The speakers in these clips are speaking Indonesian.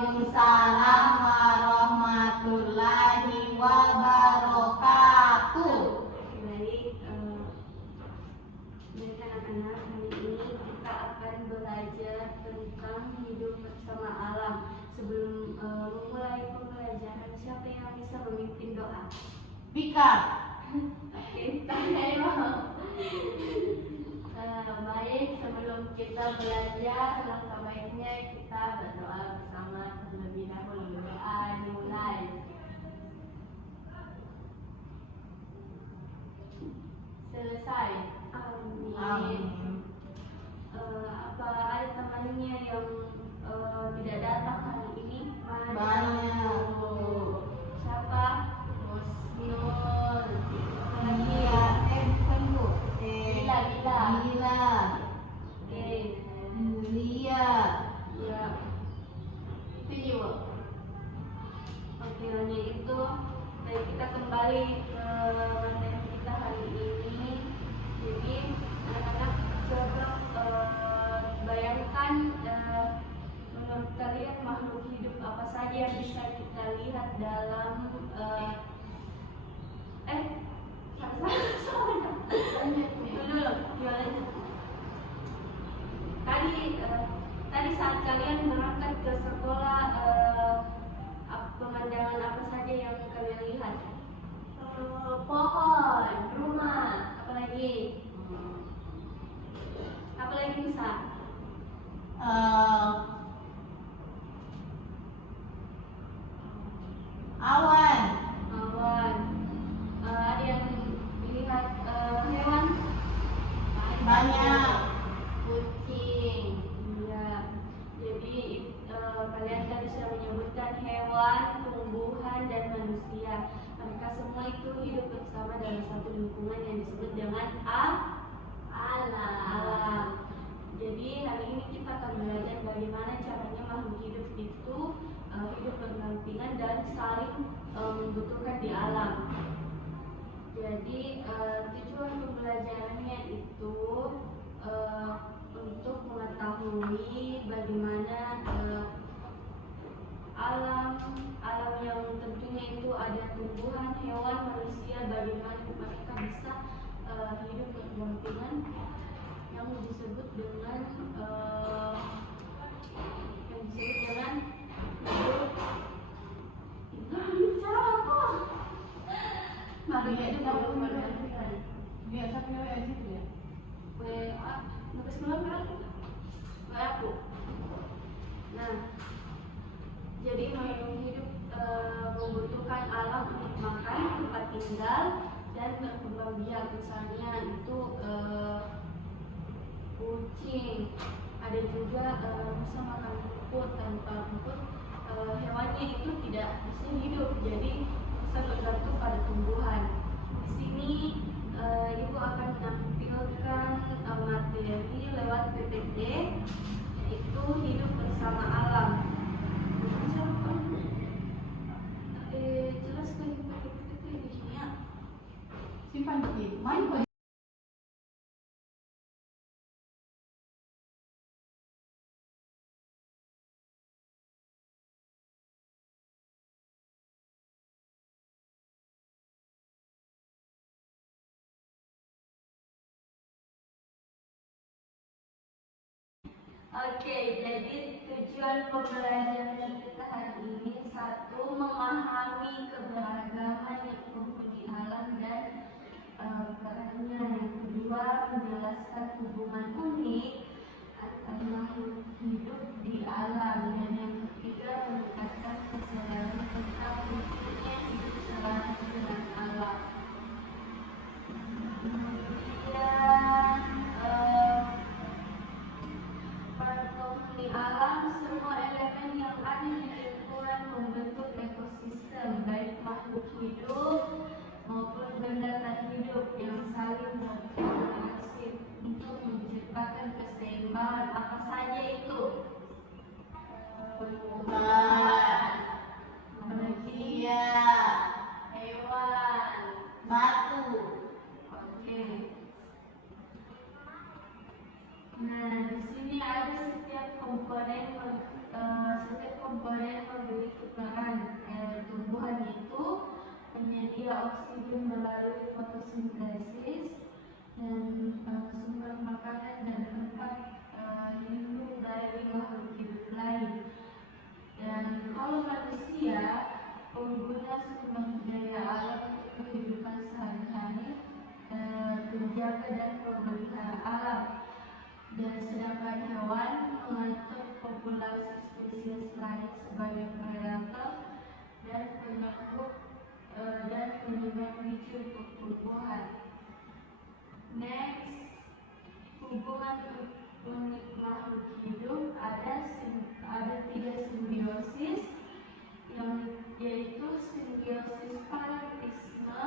Waalaikumsalam warahmatullahi wabarakatuh. Baik, anak-anak, hari ini kita akan belajar tentang hidup bersama alam. Sebelum memulai pembelajaran, siapa yang bisa memimpin doa? Bika. Oke, tanya. Baik, sebelum kita belajar, langkah baiknya kita berdoa bersama terlebih dahulu. Doa dimulai. Selesai. Amin. Apa ada temannya yang tidak datang hari ini? Banyak. Siapa? Husnul. Lagi. Bukan Bu. Gila. Oke. Julia. Ya. Itu juga. Oke, hanya itu. Baik, kita kembali ke materi kita hari ini. Jadi, anak-anak coba bayangkan menurut kalian makhluk hidup apa saja yang bisa kita lihat dalam Tadi saat kalian berangkat ke sekolah, pemandangan apa saja yang kalian lihat? Pohon, rumah, apalagi bisa? Awan. Ada yang melihat hewan? Banyak. Kucing. Iya. Jadi kalian tadi sudah menyebutkan hewan, tumbuhan, dan manusia. Mereka semua itu hidup bersama dalam satu lingkungan yang disebut dengan alam. Jadi hari ini kita akan belajar bagaimana caranya makhluk hidup itu hidup berdampingan dan saling membutuhkan di alam. Jadi tujuan pembelajarannya itu untuk mengetahui bagaimana alam yang tentunya itu ada tumbuhan, hewan, manusia, bagaimana mereka bisa hidup berdampingan yang disebut dengan jadi makhluk hidup membutuhkan alam untuk makan, tempat tinggal, dan berkembang biak. Misalnya itu kucing, ada juga bisa makan rumput. Tanpa rumput hewannya itu tidak bisa hidup, jadi bisa bergantung pada tumbuhan. Di sini ibu akan menampilkan materi lewat PPT, yaitu hidup bersama alam. Jelaskan PPT di sini ya. Simpan di mana? Oke, jadi tujuan pembelajaran kita hari ini, satu, memahami keberagaman yang tumbuh di alam dan perannya. Yang kedua, menjelaskan hubungan unik antara makhluk hidup di alam. Dan yang ketiga, meningkatkan kesadaran tentang pentingnya hidup selaras dengan alam. Di alam, semua elemen yang ada di lingkungan membentuk ekosistem, baik makhluk hidup maupun benda tak hidup yang saling berinteraksi untuk menciptakan keseimbangan. Apa saja itu? Manusia, hewan, batu. Oke. Nah, di sini ada setiap komponen tumbuhan itu penyedia oksigen melalui fotosintesis dan sumber makanan dan tempat hidup dari makhluk hidup lain. Dan kalau manusia pengguna sumber daya alam untuk kehidupan sehari-hari, penjaga dan pemelihara alam. Dan sedangkan hewan mengatur populasi spesies lain sebagai predator dan penakut dan penyebab bicu pertumbuhan. Next, hubungan unik makhluk hidup ada 3 simbiosis, yaitu simbiosis parasitisme,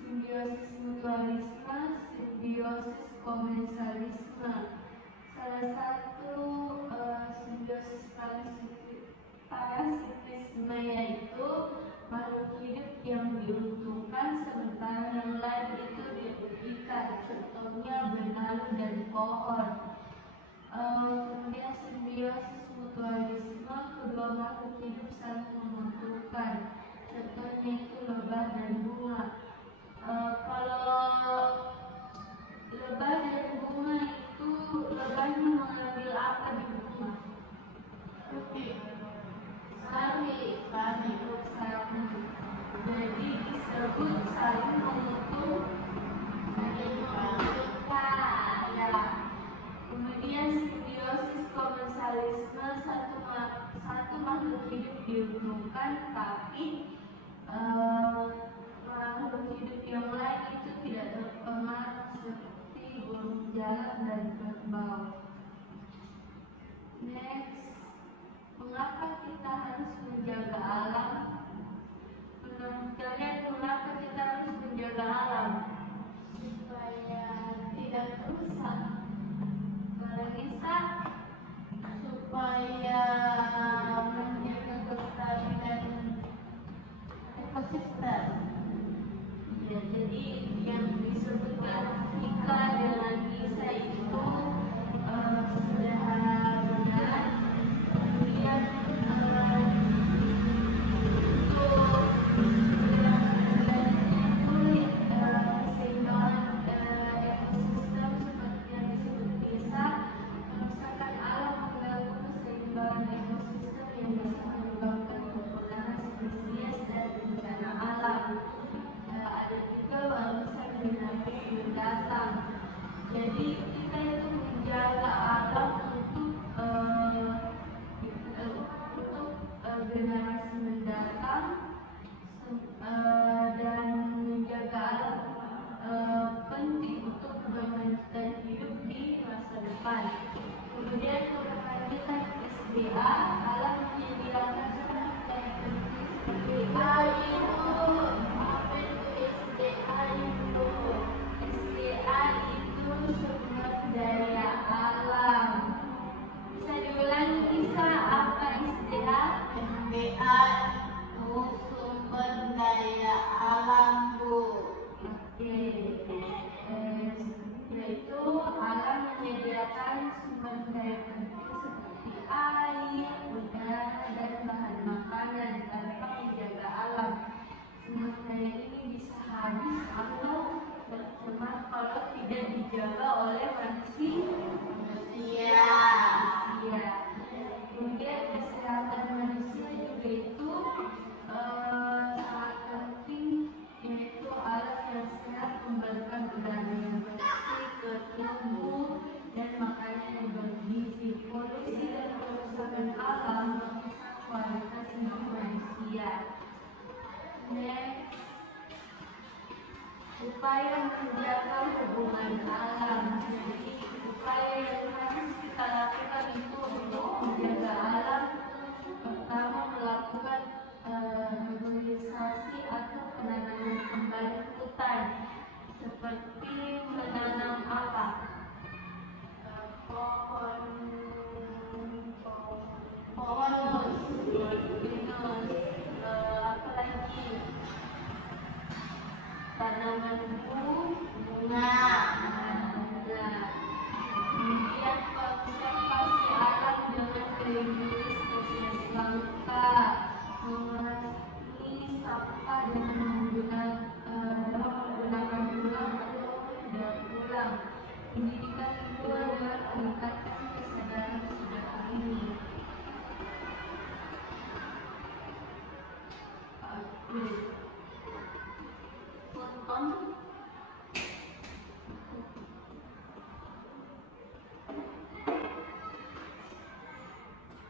simbiosis mutualisme, simbiosis komensalisme. Salah satu simbiosis parasitisme yaitu makhluk hidup yang diuntungkan sementara yang lain itu dirugikan. Contohnya benalu dan pohon. Kemudian simbiosis mutualisme, kedua makhluk hidup saling menguntungkan. Contohnya itu lebah dan bunga. Kalau lebah dan bunga itu lebahnya mengambil apa di bunga? Sari. Jadi disebut saling menguntungkan. Ya. Kemudian simbiosis komensalisme, satu makhluk hidup diuntungkan, tapi makhluk hidup yang lain itu tidak terpengaruh seperti burung jalak dan kerbau. Next, mengapa kita harus menjaga alam? Menurut kalian mengapa kita harus menjaga alam? Supaya tidak rusak. Kalau bisa, supaya menjaga kestabilan ekosistem. ya, jadi yang disebutkan Vika dengan Isa itu sudah benar. Kemudian jadi kita itu menjaga alam untuk generasi mendatang dan menjaga alam penting untuk keberlanjutan hidup di masa depan. Kemudian keberlanjutan SDA, alam menyediakan sumber SDA itu apa itu SDA itu? SDA itu sumber daya alam. Bisa diulangi bisa apa SDA? SDA itu sumber daya alam, Bu. Oke. Yaitu alam menyediakan sumber daya penting seperti air, udara, dan bahan makanan. Tanpa menjaga alam, sumber daya ini bisa habis atau tercemar kalau tidak dijaga oleh manusia. Kemudian kesehatan manusia juga itu sangat penting, yaitu alam yang sehat memberikan udara yang bersih ke tubuh dan makanan yang bergizi. Polusi dan kerusakan alam merusak kualitas hidup manusia. Next, upaya menjaga hubungan alam. Jadi upaya yang harus kita lakukan itu untuk menjaga alam. Pertama, melakukan reboisasi atau penanaman kembali hutan. Seperti menanam apa? Pohon pinus. Apa lagi? Tanaman bunga. Kemudian konservasi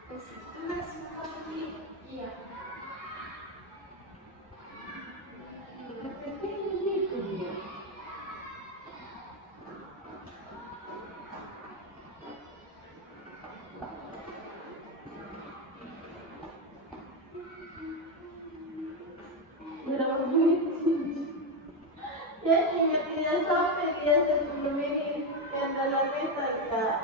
ke situ langsung pergi. Iya. Tapi gitu dia. Berapa menit? Ya tidak sampai dia 10 menit yang dalam meter kak.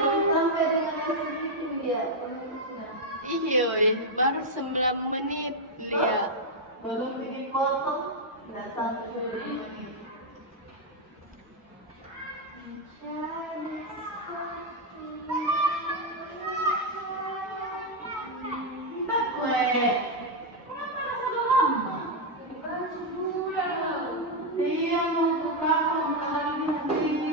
Belum sampai dengan segitu dia. Iya, baru 9 menit lihat. Belum dipotong, nggak sampai 10 menit. Entah gue, kenapa rasa lama? Iya mau ke belakang, kalau ini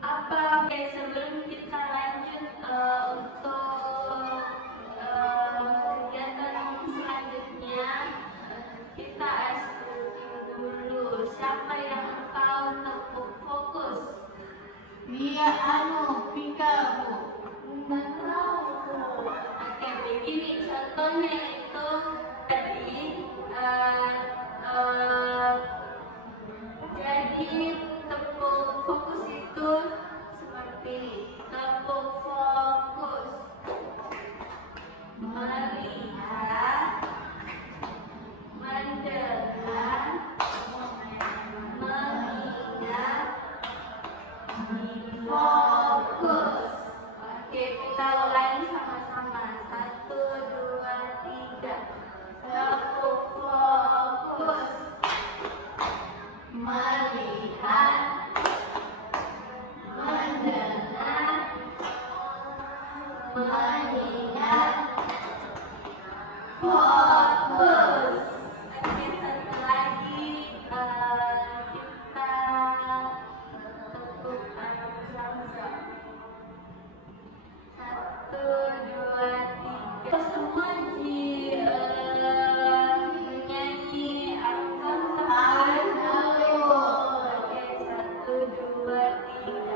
Apa? Oke, sebelum kita lanjut untuk kegiatan selanjutnya, kita stretching dulu. Siapa yang tahu tepuk fokus? Dia Pika bu. Nggak tahu. Oke, begini contohnya itu tadi jadi tepuk fokus itu seperti ini. Tepuk fokus, melihat, mendengar, mengingat, fokus. Oke, kita ulangi sama-sama. 1, 2, 3. Tepuk fokus, melihat, mendengar, mengingat, fokus. Oke, satu lagi kita tepuk tangan sama-sama. 1, 2, 3. Semua menyanyi Arkan Oke, 1, 2, 3.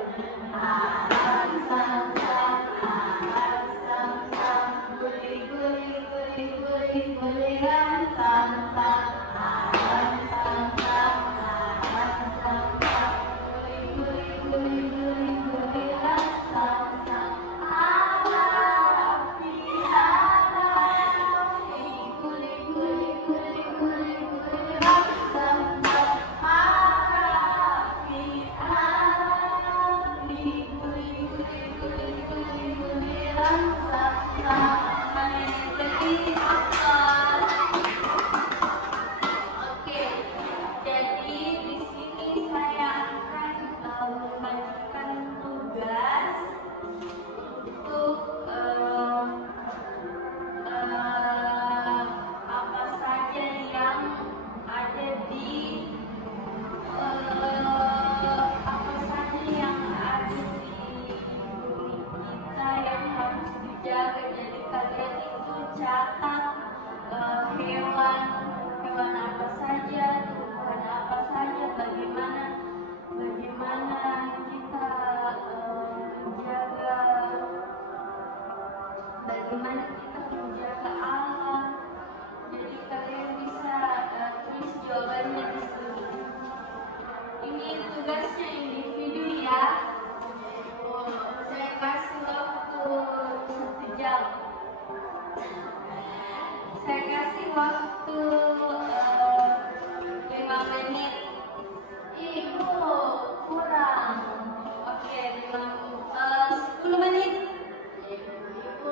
Oke, jadi di sini saya akan membagikan tugas untuk apa saja yang ada di apa saja yang ada di bumi kita yang harus dijaga. Jadi kalian itu catat hewan apa saja, tumbuhan apa saja, bagaimana kita menjaga, bagaimana kita menjaga alam. Jadi kalian bisa tulis jawabannya di sini. Ini tugasnya individu ya. Saya kasih waktu 1 jam. Saya kasih waktu 5 menit. Ibu kurang. Oke, 10 menit. Ibu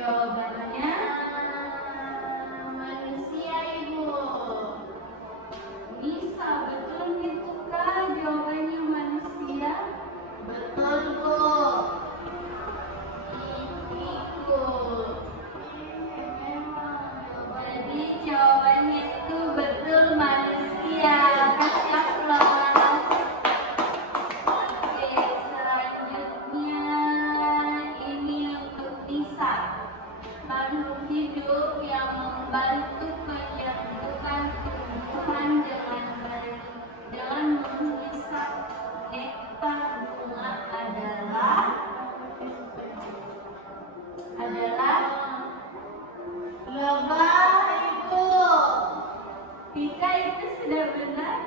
Jawabannya manusia, Ibu. bisa, betul gitu kah jawabannya manusia? Betul, Bu. Ibu. Jadi jawabannya itu betul manusia. Kasih aplaus. Oke, selanjutnya ini untuk Nisa. Makhluk hidup yang membantu penyembuhan tumbuhan dengan menghisap nektar bunga adalah Lebah, Ibu. Tika, itu sudah benar.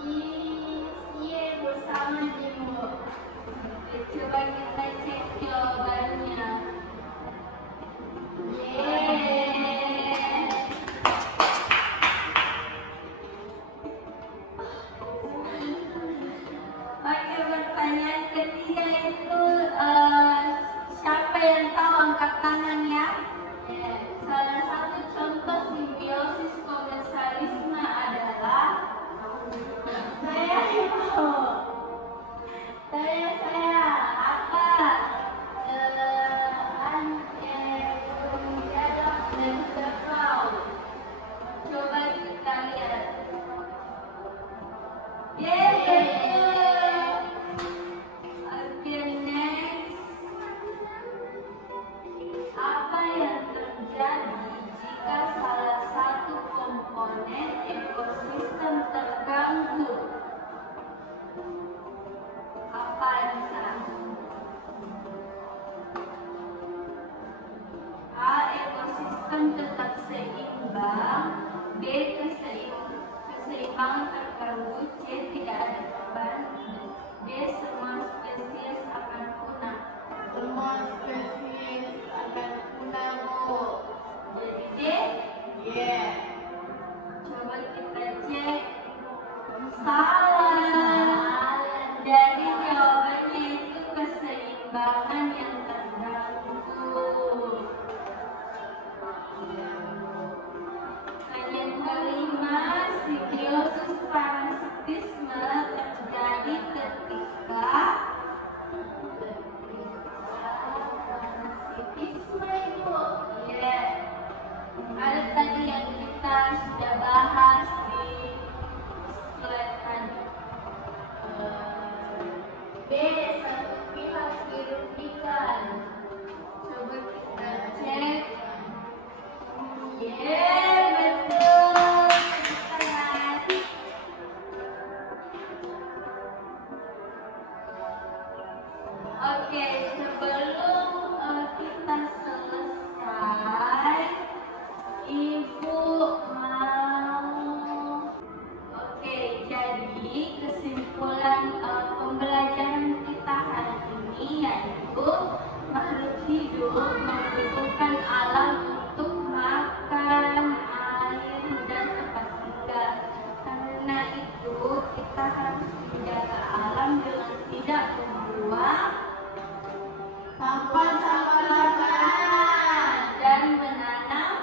Iya, Ibu, sama, Ibu. Oke, coba kita cek jawabannya. Yeay. Oke, pertanyaan ketiga itu siapa yang tahu angkat tangan ya? Salah satu contoh simbiosis komensalisme adalah Saya, Ibu. saya apa? Dan terkau. Coba kita lihat. Betul. Oke, next. Apa yang terjadi jika salah satu komponen ekosistem terganggu? Apa bisa? A. Ekosistem tetap seimbang. B. Keseimbangan terganggu. C. Tidak ada beban. D. Semua spesies akan punah. Semua spesies akan punah, Bu. Jadi D. Iya. Coba kita cek. Salah. Jadi jawabannya itu keseimbangan yang terganggu. Pertanyaan kelima, simbiosis parasitisme terjadi ketika Parasitisme, Ibu. ya, ada tadi yang kita sudah bahas di slide tadi. B. Satu pihak dirugikan. Coba kita cek. Betul. Semangat. Oke, sebelum kita selesai, Ibu mau. Oke, jadi kesimpulan pembelajaran kita hari ini yaitu makhluk hidup membutuhkan alam untuk makan, air, dan tempat tinggal. Karena itu kita harus menjaga alam dengan tidak membuang Sampah-sampah dan menanam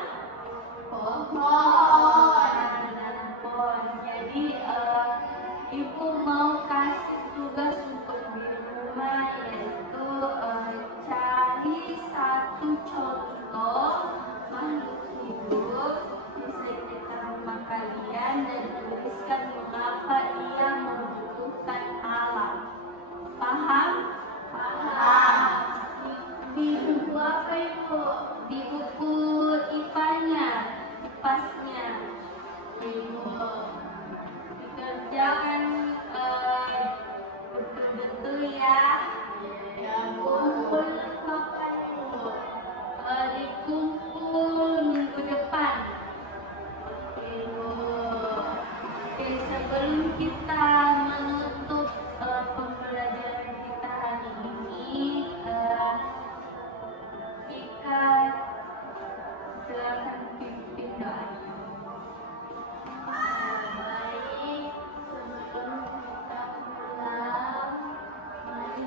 pohon. Jadi Ibu mau kasih tugas untuk di rumah yaitu cari satu contoh makhluk hidup di sekitar rumah kalian dan tuliskan mengapa ia membutuhkan alam. Paham? Di buku apa, Ibu? Di buku IPA-nya, IPAS-nya. Dikerjakan betul-betul ya. Ya, kumpul kapan, Ibu? Dikumpul minggu depan. Oke, sebelum kita menutup pembelajaran kita hari ini, Ika silakan pimpin doanya. Baik, sebelum kita pulang, mari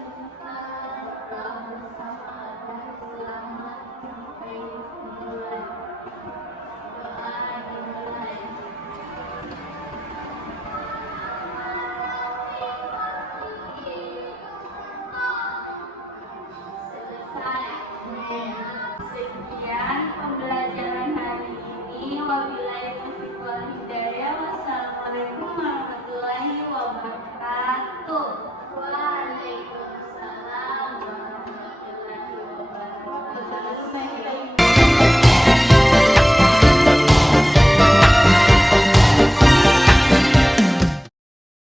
apabila